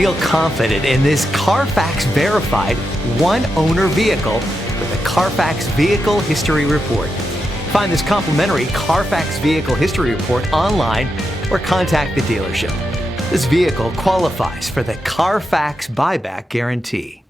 Feel confident in this Carfax verified one-owner vehicle with a Carfax Vehicle History Report. Find this complimentary Carfax Vehicle History Report online or contact the dealership. This vehicle qualifies for the Carfax Buyback Guarantee.